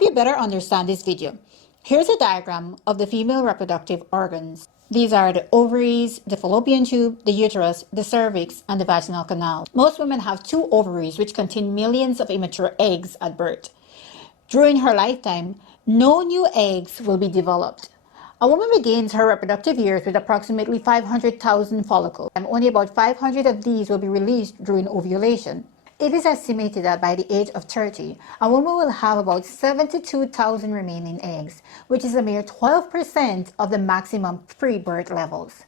help you better understand this video, here's a diagram of the female reproductive organs. These are the ovaries, the fallopian tube, the uterus, the cervix, and the vaginal canal. Most women have 2 ovaries which contain millions of immature eggs at birth. During her lifetime, no new eggs will be developed. A woman begins her reproductive years with approximately 500,000 follicles, and only about 500 of these will be released during ovulation. It is estimated that by the age of 30, a woman will have about 72,000 remaining eggs, which is a mere 12% of the maximum pre-birth levels.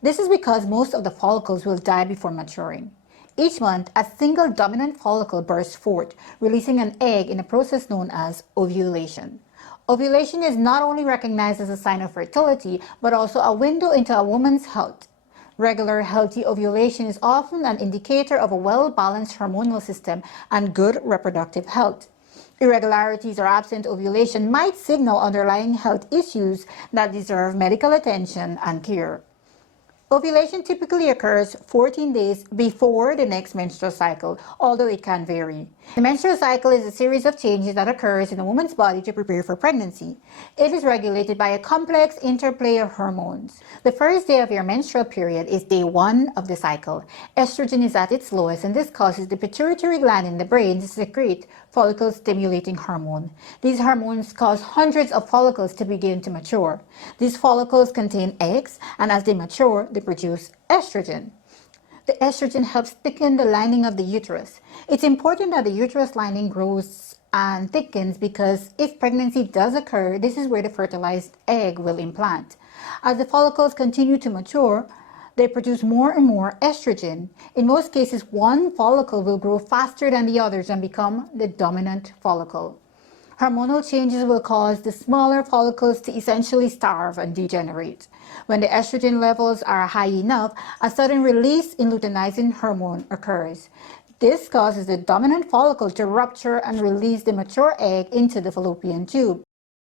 This is because most of the follicles will die before maturing. Each month, a single dominant follicle bursts forth, releasing an egg in a process known as ovulation. Ovulation is not only recognized as a sign of fertility, but also a window into a woman's health. Regular, healthy ovulation is often an indicator of a well-balanced hormonal system and good reproductive health. Irregularities or absent ovulation might signal underlying health issues that deserve medical attention and care. Ovulation typically occurs 14 days before the next menstrual cycle, although it can vary. The menstrual cycle is a series of changes that occurs in a woman's body to prepare for pregnancy. It is regulated by a complex interplay of hormones. The first day of your menstrual period is day 1 of the cycle. Estrogen is at its lowest, and this causes the pituitary gland in the brain to secrete follicle-stimulating hormone. These hormones cause hundreds of follicles to begin to mature. These follicles contain eggs, and as they mature, they produce estrogen. The estrogen helps thicken the lining of the uterus. It's important that the uterus lining grows and thickens because if pregnancy does occur, this is where the fertilized egg will implant. As the follicles continue to mature, they produce more and more estrogen. In most cases, one follicle will grow faster than the others and become the dominant follicle. Hormonal changes will cause the smaller follicles to essentially starve and degenerate. When the estrogen levels are high enough, a sudden release in luteinizing hormone occurs. This causes the dominant follicle to rupture and release the mature egg into the fallopian tube.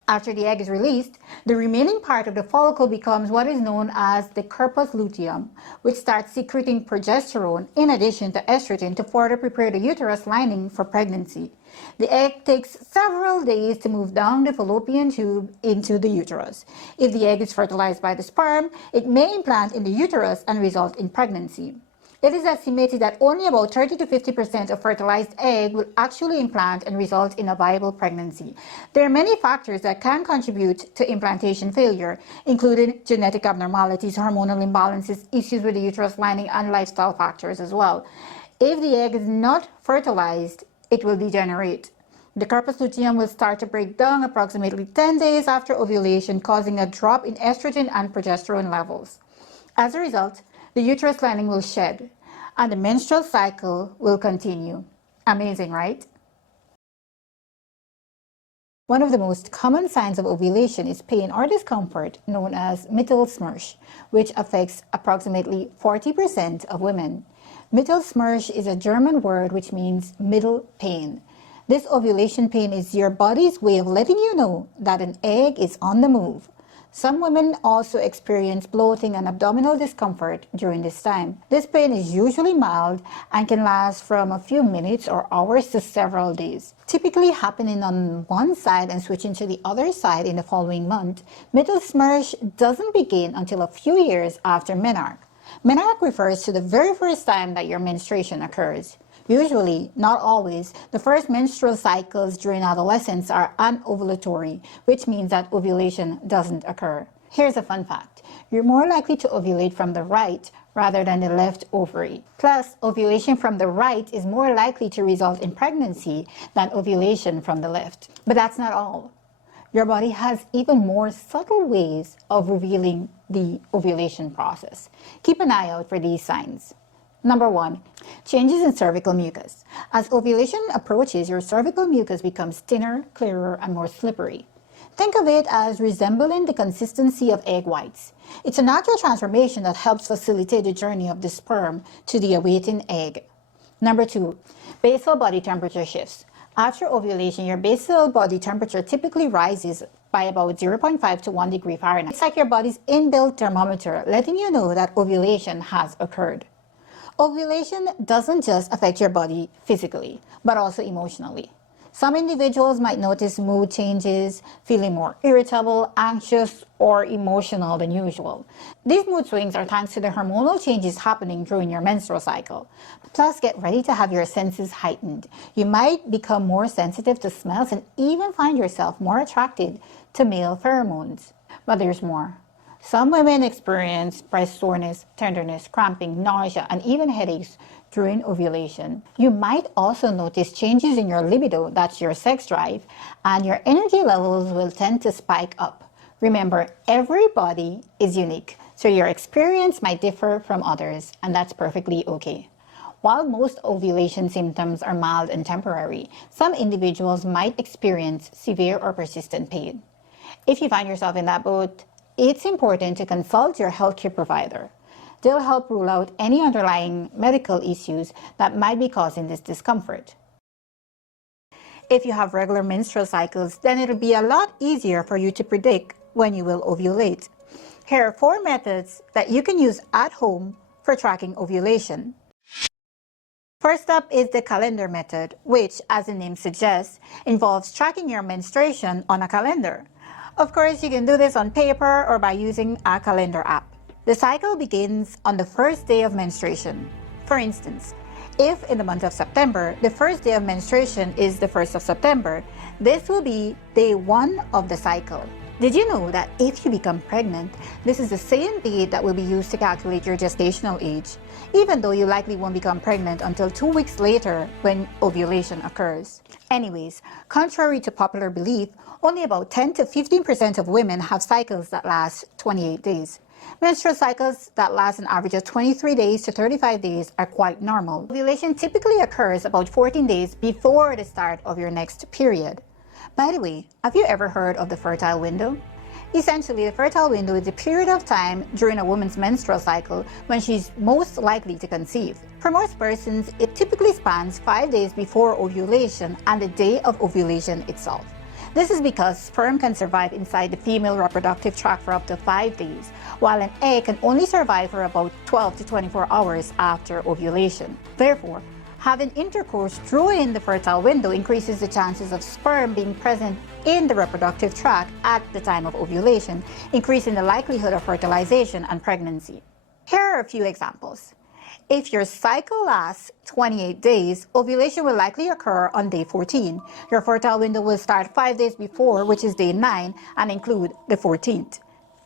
After the egg is released, the remaining part of the follicle becomes what is known as the corpus luteum, which starts secreting progesterone in addition to estrogen to further prepare the uterus lining for pregnancy. The egg takes several days to move down the fallopian tube into the uterus. If the egg is fertilized by the sperm, it may implant in the uterus and result in pregnancy. It is estimated that only about 30 to 50% of fertilized egg will actually implant and result in a viable pregnancy. There are many factors that can contribute to implantation failure, including genetic abnormalities, hormonal imbalances, issues with the uterus lining, and lifestyle factors as well. If the egg is not fertilized, it will degenerate. The corpus luteum will start to break down approximately 10 days after ovulation, causing a drop in estrogen and progesterone levels. As a result, the uterus lining will shed, and the menstrual cycle will continue. Amazing, right? One of the most common signs of ovulation is pain or discomfort known as Mittelsmärch, which affects approximately 40% of women. Mittelsmärch is a German word which means middle pain. This ovulation pain is your body's way of letting you know that an egg is on the move. Some women also experience bloating and abdominal discomfort during this time. This pain is usually mild and can last from a few minutes or hours to several days. Typically happening on one side and switching to the other side in the following month, Mittelsmärch doesn't begin until a few years after menarche. Menarche refers to the very first time that your menstruation occurs. Usually, not always, the first menstrual cycles during adolescence are anovulatory, which means that ovulation doesn't occur. Here's a fun fact. You're more likely to ovulate from the right rather than the left ovary. Plus, ovulation from the right is more likely to result in pregnancy than ovulation from the left. But that's not all. Your body has even more subtle ways of revealing the ovulation process. Keep an eye out for these signs. Number 1, changes in cervical mucus. As ovulation approaches, your cervical mucus becomes thinner, clearer, and more slippery. Think of it as resembling the consistency of egg whites. It's a natural transformation that helps facilitate the journey of the sperm to the awaiting egg. Number 2, basal body temperature shifts. After ovulation, your basal body temperature typically rises by about 0.5 to 1 degree Fahrenheit. It's like your body's inbuilt thermometer, letting you know that ovulation has occurred. Ovulation doesn't just affect your body physically, but also emotionally. Some individuals might notice mood changes, feeling more irritable, anxious, or emotional than usual. These mood swings are thanks to the hormonal changes happening during your menstrual cycle. Plus, get ready to have your senses heightened. You might become more sensitive to smells and even find yourself more attracted to male pheromones. But there's more. Some women experience breast soreness, tenderness, cramping, nausea, and even headaches during ovulation. You might also notice changes in your libido, that's your sex drive, and your energy levels will tend to spike up. Remember, every body is unique, so your experience might differ from others, and that's perfectly okay. While most ovulation symptoms are mild and temporary, some individuals might experience severe or persistent pain. If you find yourself in that boat, it's important to consult your healthcare provider. They'll help rule out any underlying medical issues that might be causing this discomfort. If you have regular menstrual cycles, then it'll be a lot easier for you to predict when you will ovulate. Here are 4 methods that you can use at home for tracking ovulation. First up is the calendar method, which, as the name suggests, involves tracking your menstruation on a calendar. Of course, you can do this on paper or by using a calendar app. The cycle begins on the first day of menstruation. For instance, if in the month of September, the first day of menstruation is the 1st of September, this will be day 1 of the cycle. Did you know that if you become pregnant, this is the same date that will be used to calculate your gestational age, even though you likely won't become pregnant until 2 weeks later when ovulation occurs? Anyways, contrary to popular belief, only about 10 to 15% of women have cycles that last 28 days. Menstrual cycles that last an average of 23 days to 35 days are quite normal. Ovulation typically occurs about 14 days before the start of your next period. By the way, have you ever heard of the fertile window? Essentially, the fertile window is a period of time during a woman's menstrual cycle when she's most likely to conceive. For most persons, it typically spans 5 days before ovulation and the day of ovulation itself. This is because sperm can survive inside the female reproductive tract for up to 5 days, while an egg can only survive for about 12 to 24 hours after ovulation. Therefore, having intercourse during the fertile window increases the chances of sperm being present in the reproductive tract at the time of ovulation, increasing the likelihood of fertilization and pregnancy. Here are a few examples. If your cycle lasts 28 days, ovulation will likely occur on day 14. Your fertile window will start 5 days before, which is day 9, and include the 14th.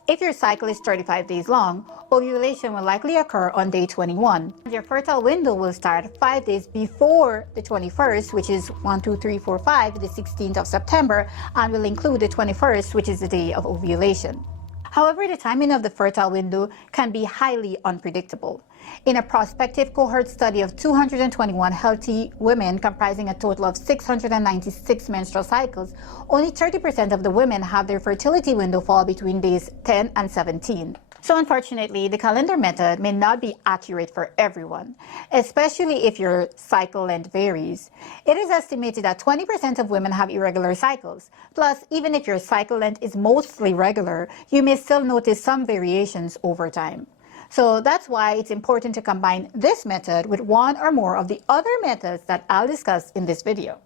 If your cycle is 35 days long, ovulation will likely occur on day 21. Your fertile window will start 5 days before the 21st, which is 1, 2, 3, 4, 5, the 16th of September, and will include the 21st, which is the day of ovulation. However, the timing of the fertile window can be highly unpredictable. In a prospective cohort study of 221 healthy women comprising a total of 696 menstrual cycles, only 30% of the women have their fertility window fall between days 10 and 17. So unfortunately, the calendar method may not be accurate for everyone, especially if your cycle length varies. It is estimated that 20% of women have irregular cycles. Plus, even if your cycle length is mostly regular, you may still notice some variations over time. So that's why it's important to combine this method with one or more of the other methods that I'll discuss in this video.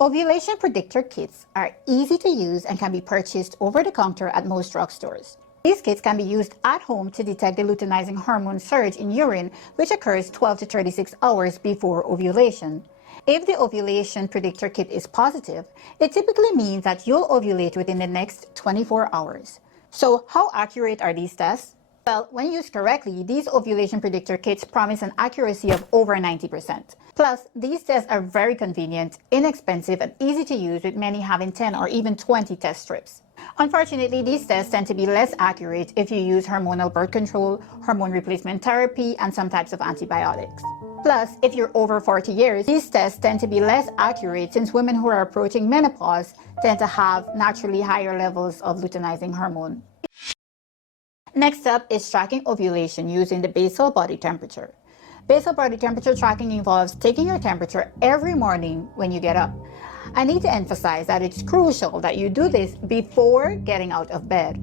Ovulation predictor kits are easy to use and can be purchased over the counter at most drugstores. These kits can be used at home to detect the luteinizing hormone surge in urine, which occurs 12 to 36 hours before ovulation. If the ovulation predictor kit is positive, it typically means that you'll ovulate within the next 24 hours. So how accurate are these tests? Well, when used correctly, these ovulation predictor kits promise an accuracy of over 90%. Plus, these tests are very convenient, inexpensive, and easy to use, with many having 10 or even 20 test strips. Unfortunately, these tests tend to be less accurate if you use hormonal birth control, hormone replacement therapy, and some types of antibiotics. Plus, if you're over 40 years, these tests tend to be less accurate since women who are approaching menopause tend to have naturally higher levels of luteinizing hormone. Next up is tracking ovulation using the basal body temperature. Basal body temperature tracking involves taking your temperature every morning when you get up. I need to emphasize that it's crucial that you do this before getting out of bed.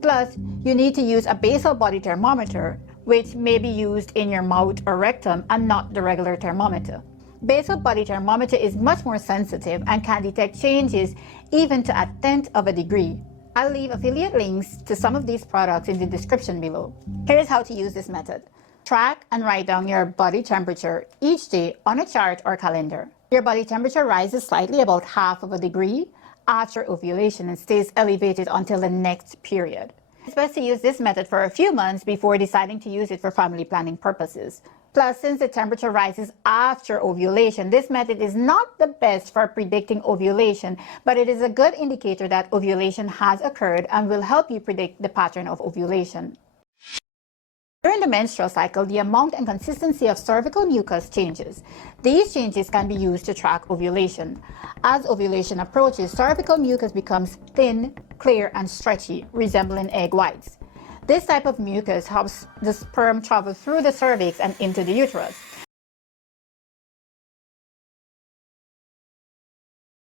Plus, you need to use a basal body thermometer, which may be used in your mouth or rectum and not the regular thermometer. Basal body thermometer is much more sensitive and can detect changes even to a tenth of a degree. I'll leave affiliate links to some of these products in the description below. Here's how to use this method. Track and write down your body temperature each day on a chart or calendar. Your body temperature rises slightly about half of a degree after ovulation and stays elevated until the next period. It's best to use this method for a few months before deciding to use it for family planning purposes. Plus, since the temperature rises after ovulation, this method is not the best for predicting ovulation, but it is a good indicator that ovulation has occurred and will help you predict the pattern of ovulation. During the menstrual cycle, the amount and consistency of cervical mucus changes. These changes can be used to track ovulation. As ovulation approaches, cervical mucus becomes thin, clear, and stretchy, resembling egg whites. This type of mucus helps the sperm travel through the cervix and into the uterus.